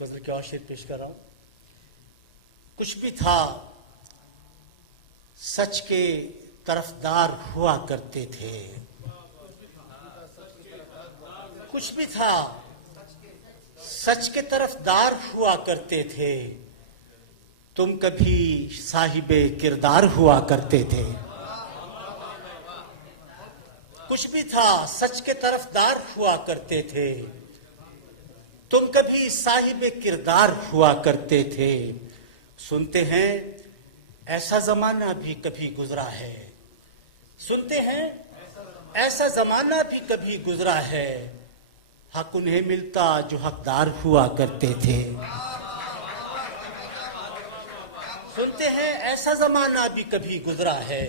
غزل کے اور شعر پیش کر رہا ہوں۔ کچھ بھی تھا سچ کے طرفدار ہوا کرتے تھے، کچھ بھی تھا سچ کے طرفدار ہوا کرتے تھے، تم کبھی صاحب کردار ہوا کرتے تھے۔ کچھ بھی تھا سچ کے طرفدار ہوا کرتے تھے، تم کبھی صاحب کردار ہوا کرتے تھے۔ سنتے ہیں ایسا زمانہ بھی کبھی گزرا ہے، سنتے ہیں ایسا زمانہ بھی کبھی گزرا ہے، حق انہیں ملتا جو حقدار ہوا کرتے تھے۔ سنتے ہیں ایسا زمانہ بھی کبھی گزرا ہے،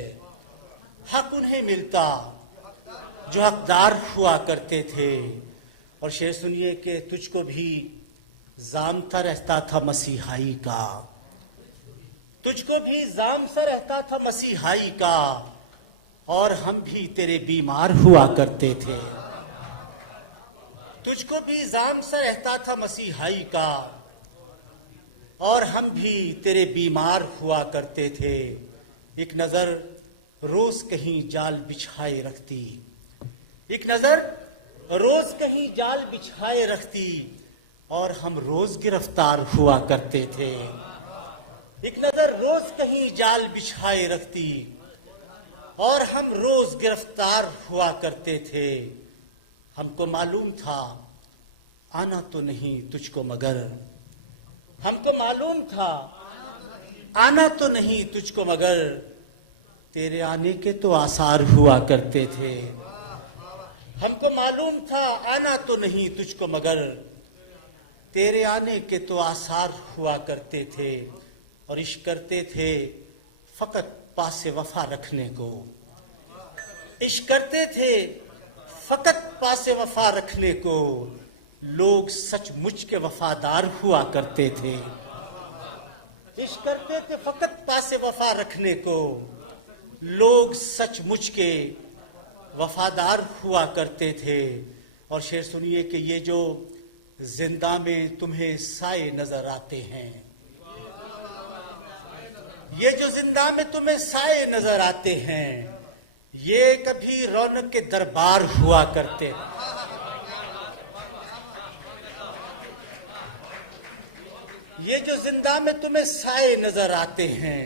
حق انہیں ملتا جو حقدار ہوا کرتے تھے۔ اور شعر سنیے کہ تجھ کو بھی زام تھا رہتا تھا مسیحائی کا، تجھ کو بھی زام سا رہتا تھا مسیحائی کا، اور ہم بھی تیرے بیمار ہوا کرتے تھے۔ تجھ کو بھی زام سا رہتا تھا مسیحائی کا، اور ہم بھی تیرے بیمار ہوا کرتے تھے۔ ایک نظر روز کہیں جال بچھائے رکھتی، ایک نظر روز کہیں جال بچھائے رکھتی، اور ہم روز گرفتار ہوا کرتے تھے۔ ایک نظر روز کہیں جال بچھائے رکھتی، اور ہم روز گرفتار ہوا کرتے تھے۔ ہم کو معلوم تھا آنا تو نہیں تجھ کو مگر، ہم کو معلوم تھا آنا تو نہیں تجھ کو مگر، تیرے آنے کے تو آثار ہوا کرتے تھے۔ ہم کو معلوم تھا آنا تو نہیں تجھ کو مگر، تیرے آنے کے تو آثار ہوا کرتے تھے۔ اور عشق کرتے تھے فقط پاس وفا رکھنے کو، عشق کرتے تھے فقط پاس وفا رکھنے کو، لوگ سچ مچ کے وفادار ہوا کرتے تھے۔ عشق کرتے تھے فقط پاس وفا رکھنے کو، لوگ سچ مچ کے وفادار ہوا کرتے تھے۔ اور شعر سنیے کہ یہ جو زندہ میں تمہیں سائے نظر آتے ہیں، یہ جو زندہ میں تمہیں سائے نظر آتے ہیں، یہ کبھی رونق کے دربار ہوا کرتے تھے۔ یہ جو زندہ میں تمہیں سائے نظر آتے ہیں،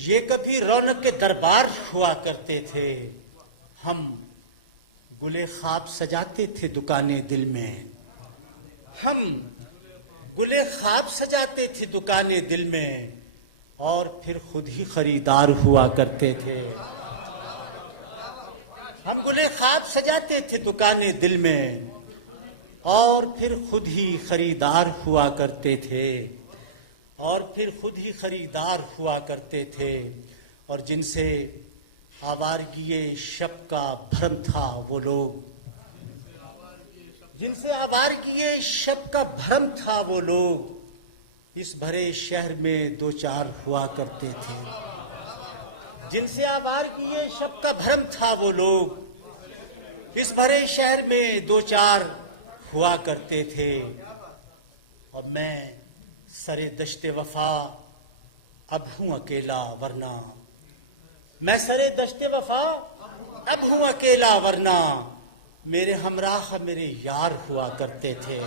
یہ کبھی رونق کے دربار ہوا کرتے تھے۔ ہم گلے خواب سجاتے تھے دکانیں دل میں، ہم گلے خواب سجاتے تھے دکانیں دل میں، اور پھر خود ہی خریدار ہوا کرتے تھے۔ ہم گلے خواب سجاتے تھے دکانیں دل میں، اور پھر خود ہی خریدار ہوا کرتے تھے، اور پھر خود ہی خریدار ہوا کرتے تھے۔ اور جن سے آوارگی شب کا بھرم تھا وہ لوگ، جن سے آوارگی شب کا بھرم تھا وہ لوگ، اس بھرے شہر میں دو چار ہوا کرتے تھے۔ جن سے آوارگی شب کا بھرم تھا وہ لوگ، اس بھرے شہر میں دو چار ہوا کرتے تھے۔ اور میں سرے دشت وفا اب ہوں اکیلا ورنہ، میں سرے دشت وفا اب ہوں اکیلا ورنہ، میرے ہمراہ میرے یار ہوا کرتے تھے۔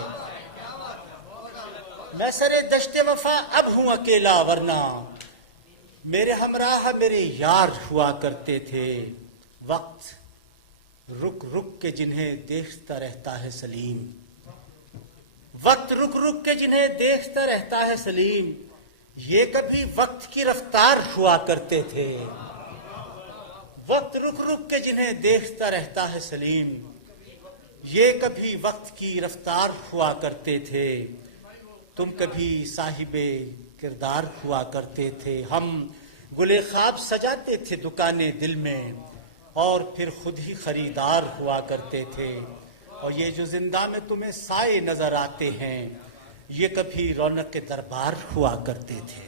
میں سرے دشت وفا اب ہوں اکیلا ورنہ، میرے ہمراہ میرے یار ہوا کرتے تھے۔ وقت رک رک کے جنہیں دیکھتا رہتا ہے سلیم، وقت رک رک کے جنہیں دیکھتا رہتا ہے سلیم، یہ کبھی وقت کی رفتار ہوا کرتے تھے۔ وقت رک رک کے جنہیں دیکھتا رہتا ہے سلیم، یہ کبھی وقت کی رفتار ہوا کرتے تھے۔ تم کبھی صاحب کردار ہوا کرتے تھے۔ ہم گلے خواب سجاتے تھے دکانیں دل میں، اور پھر خود ہی خریدار ہوا کرتے تھے۔ اور یہ جو زندہ میں تمہیں سائے نظر آتے ہیں، یہ کبھی رونق کے دربار ہوا کرتے تھے۔